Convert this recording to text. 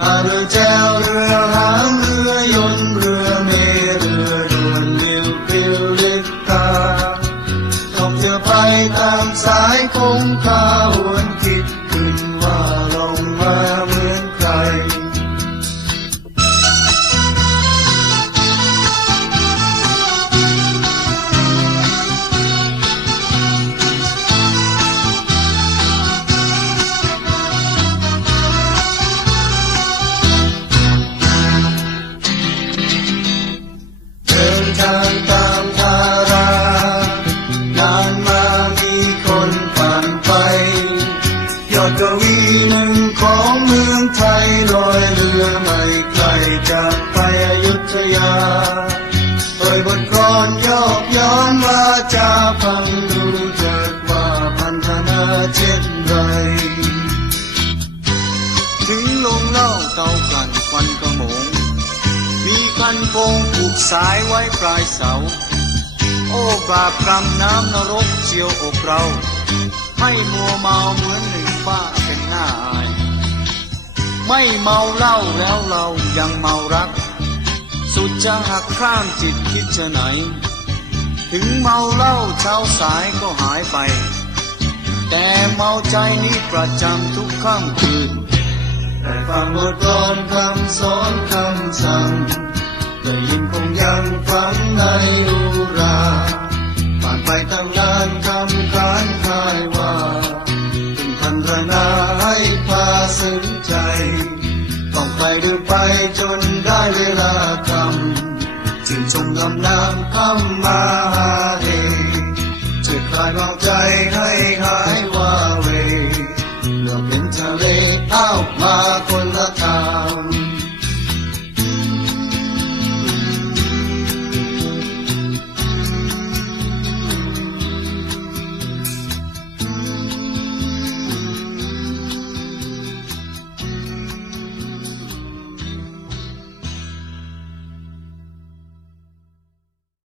มาเรือแจเรือหางเรือยนเรือเมเรือด่วนวเปลี่ยวล็ตาองเที่ไปตามสายคงคาหวน กวีหนึ่งของเมืองไทยลอยเรือไม่ไกลจากไปอยุธยาโดยบทกรอนยอกย้อนมาจะฟังดูเถิดว่าพันธนาเช่นไร ถึงลงเล่าเตากันควันกระหมง มีคันโพงผูกสายไว้ปลายเสา โอ้บาปกรรมน้ำนรกเจียวอกเรา ให้มัวเมาเหมือนาเป็นหน้าย ไม่เมาเหล้าแล้วเรายังเมารัก สุดจะหักข้ามจิตคิดจะไหน ถึงเมาเหล้าเช้าสายก็หายไป แต่เมาใจนี้ประจำทุกค่ำคืนแต่ฟังบทกลอนคำสอนคำสั่งได้ยินคงยังฟังในอุราผ่านไปตั้ง ไปดื่มไปจนได้เวลากำถึงชมลำน้ำคำมาหาเองจะคลายเมาใจให้